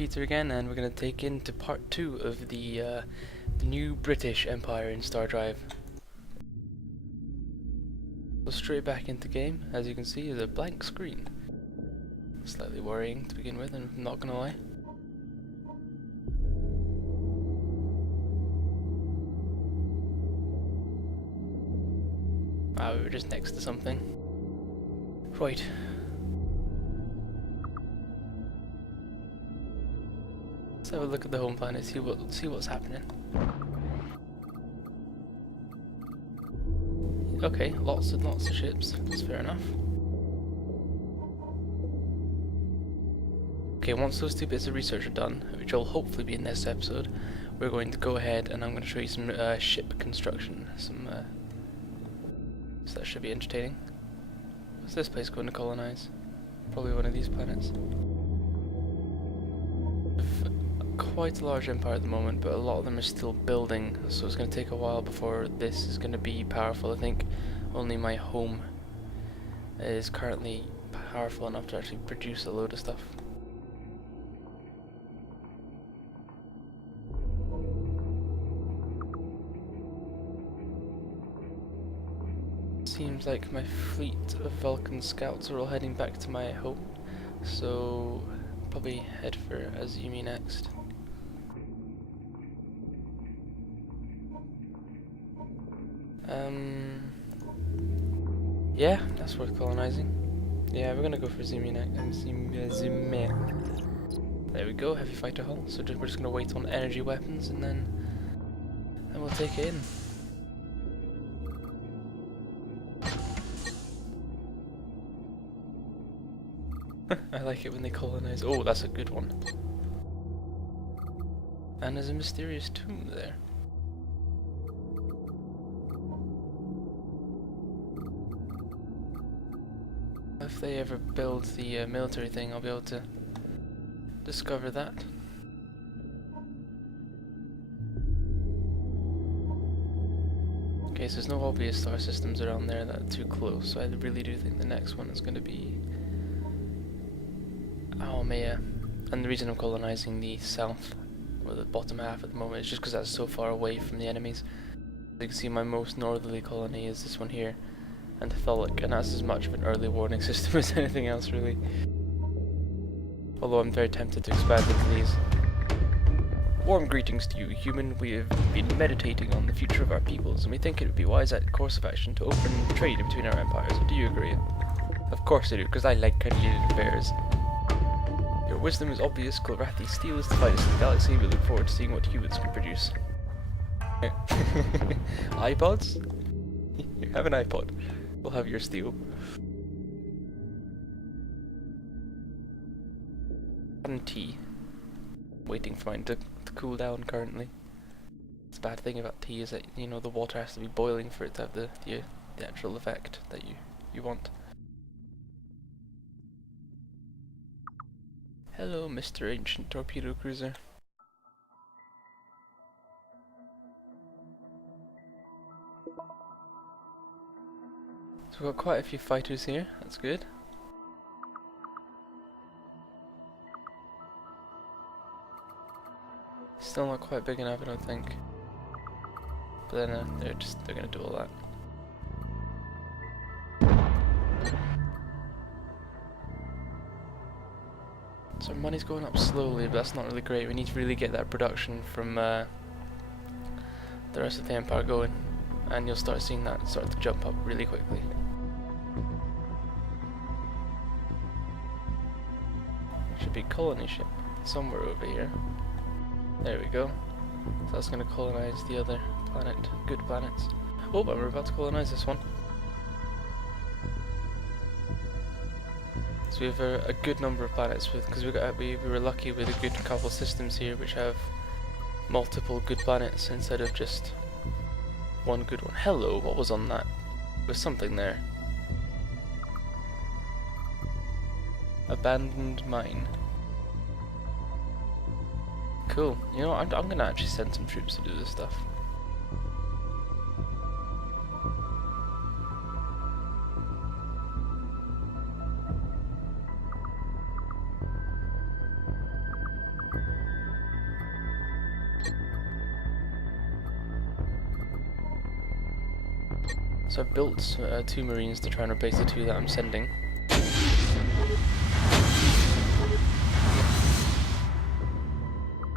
Peter again, and we're going to take into part 2 of the new British Empire in Stardrive. So straight back into game, as you can see, is a blank screen. Slightly worrying to begin with, I'm not going to lie. Ah, we were just next to something. Right. Let's have a look at the home planet, see what's happening. Okay, lots and lots of ships. That's fair enough. Okay, once those 2 bits of research are done, which will hopefully be in this episode, we're going to go ahead and I'm going to show you some ship construction. So that should be entertaining. What's this place going to colonize? Probably one of these planets. Quite a large empire at the moment, but a lot of them are still building, so it's going to take a while before this is going to be powerful. I think only my home is currently powerful enough to actually produce a load of stuff. Seems like my fleet of Vulcan scouts are all heading back to my home, so probably head for Azumi next. Yeah, that's worth colonizing. Yeah, we're gonna go for Azumi next. There we go, heavy fighter hull. So we're just gonna wait on energy weapons and then we'll take it in. I like it when they colonize. Oh, that's a good one. And there's a mysterious tomb there. If they ever build the military thing, I'll be able to discover that. Okay, so there's no obvious star systems around there that are too close, so I really do think the next one is going to be Almea. And the reason I'm colonizing the south, or the bottom half at the moment, is just because that's so far away from the enemies. You can see my most northerly colony is this one here, and Tholic, and that's as much of an early warning system as anything else really. Although I'm very tempted to expand into these. Warm greetings to you, human. We have been meditating on the future of our peoples, and we think it would be wise at course of action to open trade between our empires. Do you agree? Of course I do, because I like cuddly bears. Your wisdom is obvious. Kilrathi steel is the finest in the galaxy. We look forward to seeing what humans can produce. iPods? You have an iPod. We'll have your steel. And tea. Waiting for mine to cool down currently. It's a bad thing about tea is that, you know, the water has to be boiling for it to have the actual effect that you want. Hello, Mr. Ancient Torpedo Cruiser. So we've got quite a few fighters here, that's good. Still not quite big enough, I don't think. But then they're gonna do all that. So money's going up slowly, but that's not really great. We need to really get that production from the rest of the empire going, and you'll start seeing that start to jump up really quickly. Should be a colony ship somewhere over here. There we go. So that's going to colonize the other planet, good planets. Oh, but we're about to colonize this one. So we have a good number of planets because we were lucky with a good couple systems here which have multiple good planets instead of just one good one. Hello, what was on that? There was something there. Abandoned mine. Cool. You know, I'm gonna actually send some troops to do this stuff. So I've built 2 marines to try and replace the 2 that I'm sending.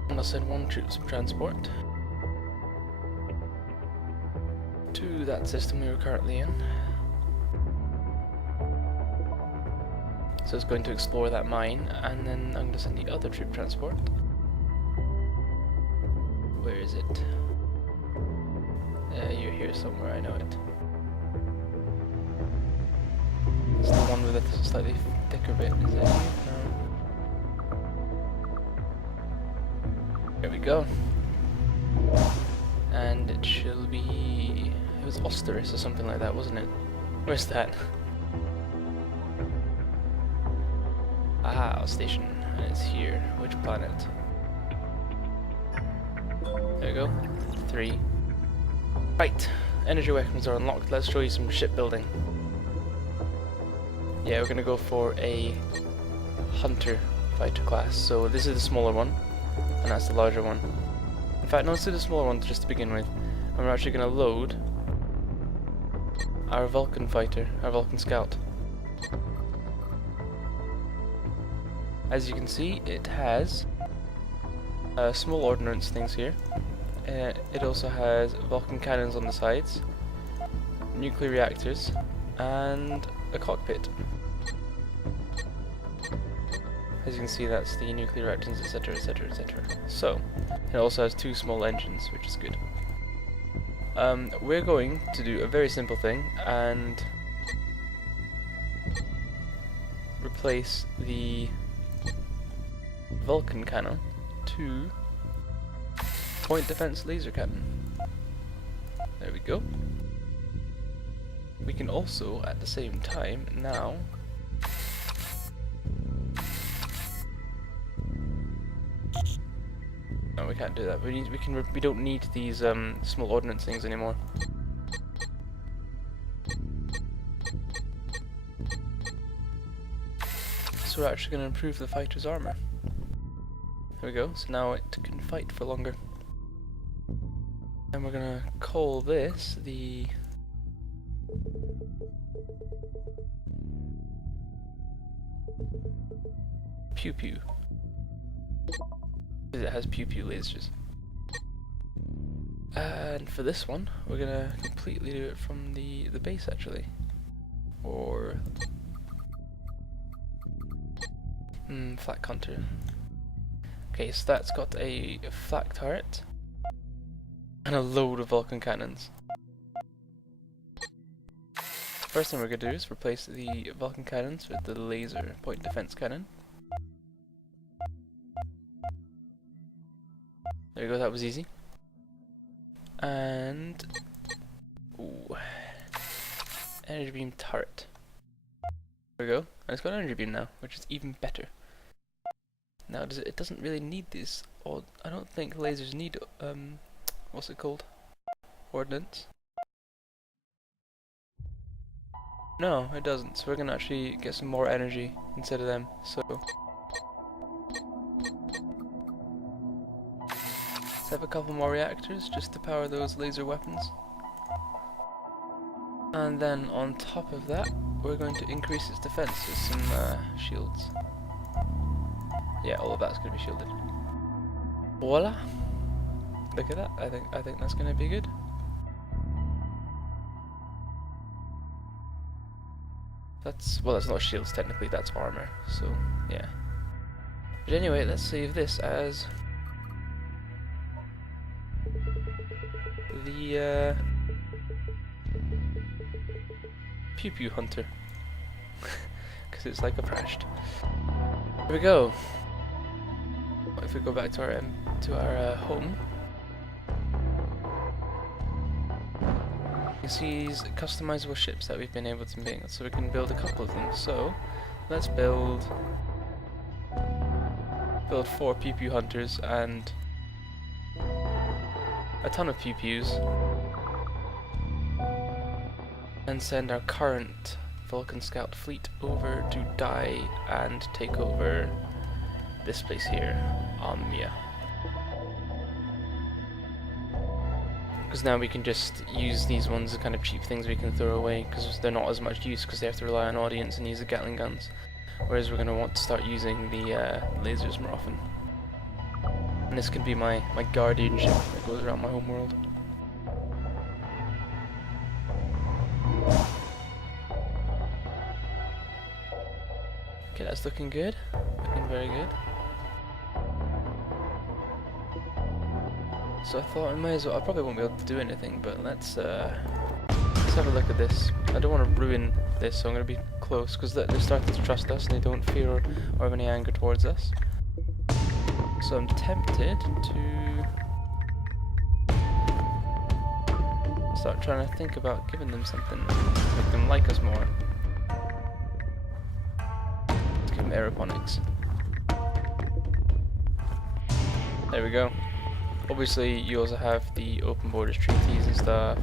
And I'll send 1 troops transport to that system we were currently in. So it's going to explore that mine, and then I'm going to send the other troop transport. Where is it? You're here somewhere, I know it. It's the one with a slightly thicker bit, is it? No. There we go. And it shall be... It was Osterus or something like that, wasn't it? Where's that? Ah, station. And it's here. Which planet? There we go. 3. Right. Energy weapons are unlocked. Let's show you some shipbuilding. Yeah, we're gonna go for a Hunter fighter class. So this is the smaller one, and that's the larger one. In fact, no, let's do the smaller one just to begin with. And we're actually gonna load our Vulcan fighter, our Vulcan scout. As you can see, it has small ordnance things here. It also has Vulcan cannons on the sides, nuclear reactors, and a cockpit. As you can see, that's the nuclear reactors, etc, etc, etc. So, it also has 2 small engines, which is good. We're going to do a very simple thing and replace the Vulcan cannon to point defense laser cannon. There we go. We can also, at the same time, now no, we can't do that. We don't need these small ordnance things anymore. So we're actually going to improve the fighter's armor. There we go. So now it can fight for longer. And we're going to call this the Pew Pew. Because it has pew pew lasers. And for this one, we're going to completely do it from the base actually. Or flak hunter. Okay, so that's got a flak turret and a load of Vulcan cannons. First thing we're going to do is replace the Vulcan cannons with the laser point defense cannon. There we go, that was easy. And ooh, energy beam turret. There we go. And it's got energy beam now, which is even better. Now it doesn't really need these, or I don't think lasers need what's it called? Ordnance? No, it doesn't. So we're gonna actually get some more energy instead of them. So let's have a couple more reactors just to power those laser weapons. And then on top of that, we're going to increase its defense with some shields. Yeah, all of that's going to be shielded. Voila! Look at that. I think that's going to be good. That's not shields technically. That's armor. So yeah. But anyway, let's save this as the Pew Pew Hunter, because it's like a crashed. Here we go. If we go back to our home, you see these customizable ships that we've been able to make, so we can build a couple of them. So let's build 4 Pew Pew Hunters and a ton of Pew Pews, and send our current Vulcan Scout fleet over to die and take over this place here, Amia. Because now we can just use these ones as kind of cheap things we can throw away, because they're not as much use because they have to rely on audience and use the Gatling guns. Whereas we're going to want to start using the lasers more often. And this could be my guardian ship that goes around my home world. Okay, that's looking good. Looking very good. So I thought I might as well. I probably won't be able to do anything, but let's have a look at this. I don't want to ruin this, so I'm going to be close because they're starting to trust us and they don't fear or have any anger towards us. So I'm tempted to start trying to think about giving them something, make them like us more. Let's give them aeroponics. There we go. Obviously, you also have the open borders treaties and stuff,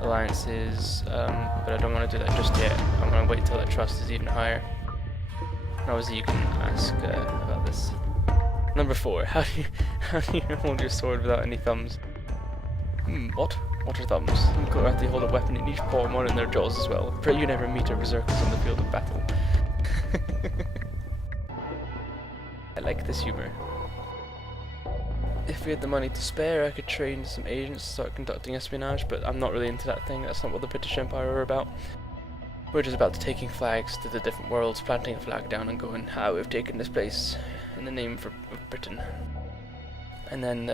alliances, but I don't want to do that just yet. I'm going to wait till that trust is even higher. And obviously, you can ask about this. Number 4. How do you hold your sword without any thumbs? What? What are thumbs? After you hold a weapon, in each palm or in their jaws as well. Pray you never meet a berserkers on the field of battle. I like this humor. If we had the money to spare, I could train some agents to start conducting espionage, but I'm not really into that thing. That's not what the British Empire are about. We're just about taking flags to the different worlds, planting a flag down and going, we've taken this place in the name of Britain. And then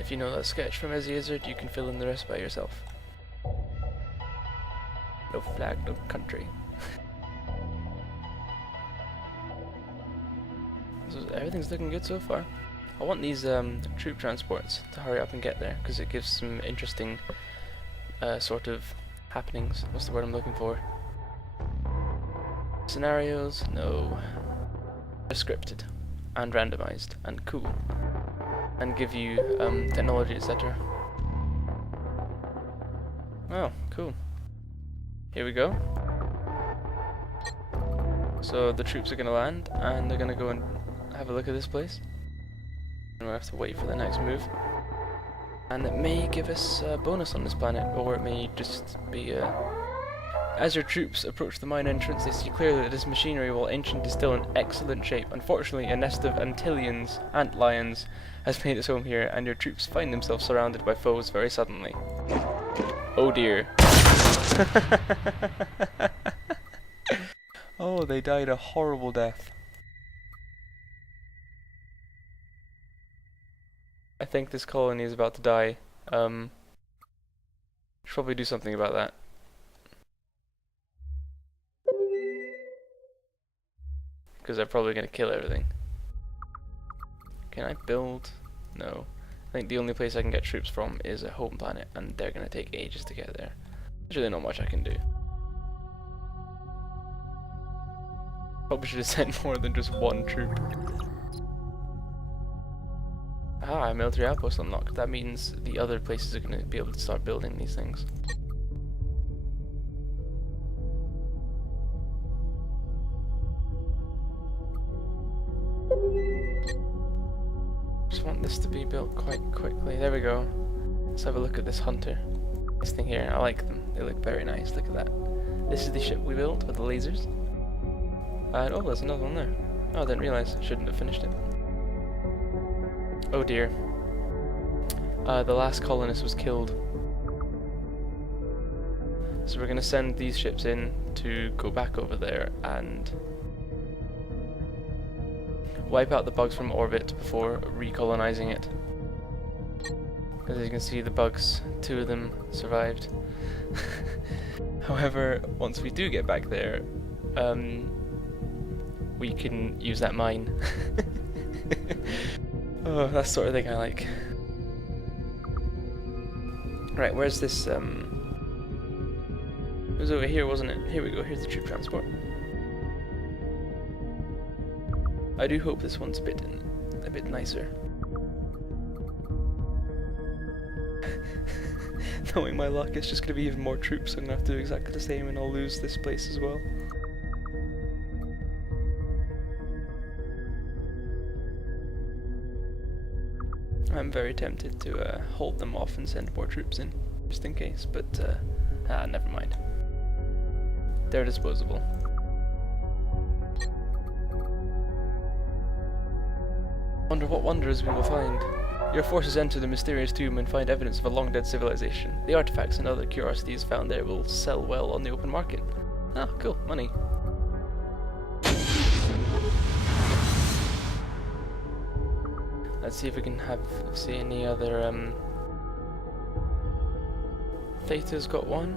if you know that sketch from Ezzy Izzard, you can fill in the rest by yourself. No flag, no country. So everything's looking good so far. I want these troop transports to hurry up and get there, because it gives some interesting sort of happenings. What's the word I'm looking for? Scenarios? No. They're scripted, and randomized, and cool. And give you technology, etc. Oh, cool. Here we go. So the troops are going to land, and they're going to go and have a look at this place. And we'll have to wait for the next move. And it may give us a bonus on this planet, or it may just be As your troops approach the mine entrance, they see clearly that this machinery, while ancient, is still in excellent shape. Unfortunately, a nest of Antillians, ant lions, has made its home here, and your troops find themselves surrounded by foes very suddenly. Oh dear. Oh, they died a horrible death. I think this colony is about to die. Should probably do something about that. Because they're probably going to kill everything. Can I build? No. I think the only place I can get troops from is a home planet, and they're going to take ages to get there. There's really not much I can do. Probably should have sent more than just one troop. Ah, military outpost unlocked. That means the other places are going to be able to start building these things. Just want this to be built quite quickly. There we go. Let's have a look at this hunter. This thing here. I like them. They look very nice. Look at that. This is the ship we built with the lasers. And oh, there's another one there. Oh, I didn't realize. I shouldn't have finished it. Oh dear. The last colonist was killed. So we're going to send these ships in to go back over there and wipe out the bugs from orbit before recolonizing it. As you can see, the bugs, 2 of them survived. However, once we do get back there, we can use that mine. Oh, that's the sort of thing I like. Right, where's this, it was over here, wasn't it? Here we go, here's the troop transport. I do hope this one's a bit nicer. Knowing my luck, it's just gonna be even more troops, so I'm gonna have to do exactly the same and I'll lose this place as well. I'm very tempted to hold them off and send more troops in, just in case, but never mind. They're disposable. Wonder what wonders we will find. Your forces enter the mysterious tomb and find evidence of a long-dead civilization. The artifacts and other curiosities found there will sell well on the open market. Ah, cool. Money. Let's see if we can see any other, Theta's got one.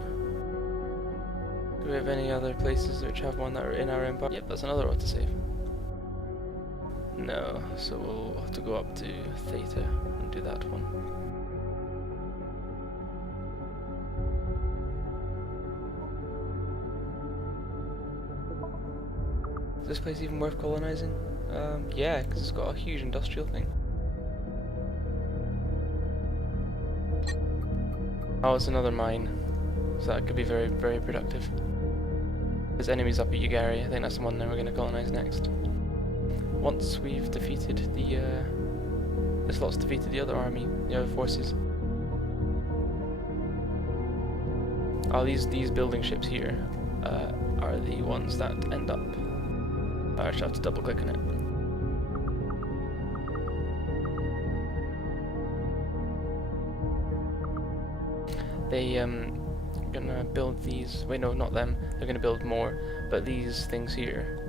Do we have any other places which have one that are in our empire? Yep, that's another autosave. No, so we'll have to go up to Theta and do that one. Is this place even worth colonizing? Yeah, because it's got a huge industrial thing. Oh, it's another mine, so that could be very, very productive. There's enemies up at Yugari. I think that's the one that we're going to colonize next. Once we've defeated the, this lot's defeated the other army, the other forces. Oh, these building ships here are the ones that end up. I actually have to double click on it. They gonna build these. Wait, no, not them. They're gonna build more, but these things here,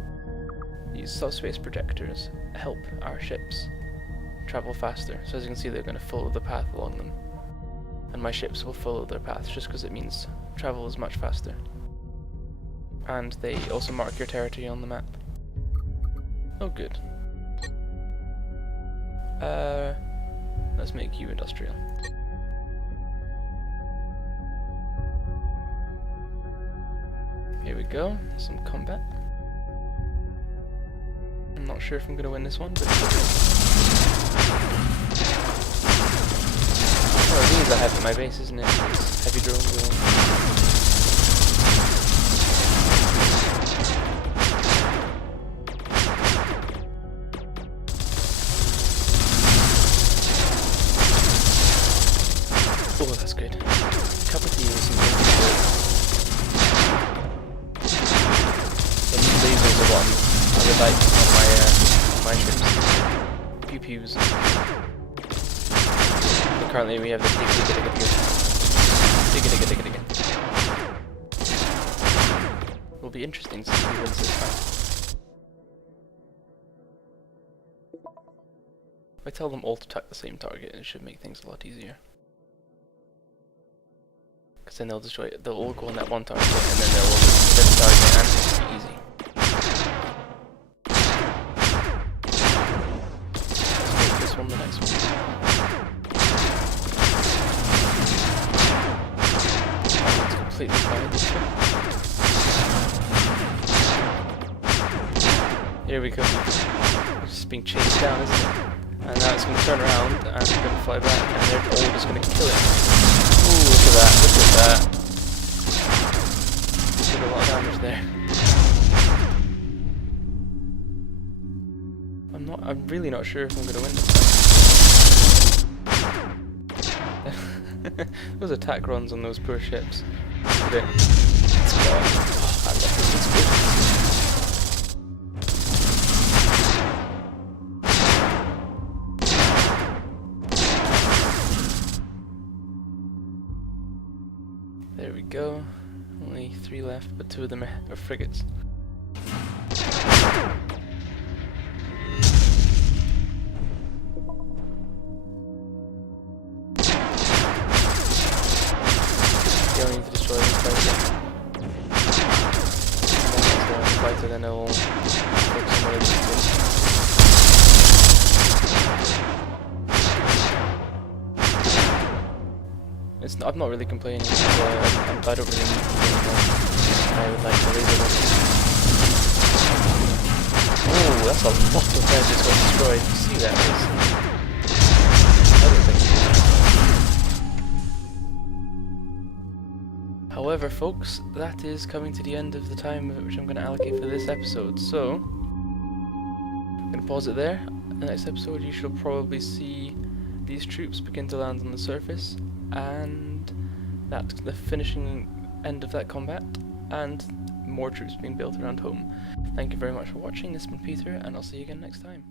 these subspace projectors, help our ships travel faster. So as you can see, they're gonna follow the path along them, and my ships will follow their paths just because it means travel is much faster. And they also mark your territory on the map. Oh, good. Let's make you industrial. Here we go, some combat. I'm not sure if I'm gonna win this one, but oh, these I have at my base, isn't it? It's heavy drones going. Oh, that's good. Cup of tea with some good. The lasers are one I would like on my ships. Pew pews. But currently we have the digga. Will be interesting to see who wins this fight. If I tell them all to attack the same target, it should make things a lot easier. Because then they'll all go on that one target, and then they'll all hit the target, and it's easy. Let's make this one the next one. It's completely fine. Here we go. It's just being chased down, isn't it? And now it's going to turn around, and it's going to fly back, and they're all just going to kill it. Ooh, look at that, look at that. Did a lot of damage there. I'm really not sure if I'm gonna win this time. Those attack runs on those poor ships. Look at it. It's gone. Oh, I love this, it's good. There we go. Only 3 left, but 2 of them are frigates. Yeah, we need to destroy this fighter. And then it'll focus on what it needs to. I'm not really complaining, I don't really need to anymore. I would like to laser one. Oh, that's a lot of that just got destroyed. You see that? I don't think. However, folks, that is coming to the end of the time which I'm going to allocate for this episode, so I'm going to pause it there. The next episode you shall probably see these troops begin to land on the surface, and that's the finishing end of that combat, and more troops being built around home. Thank you very much for watching. This has been Peter, and I'll see you again next time.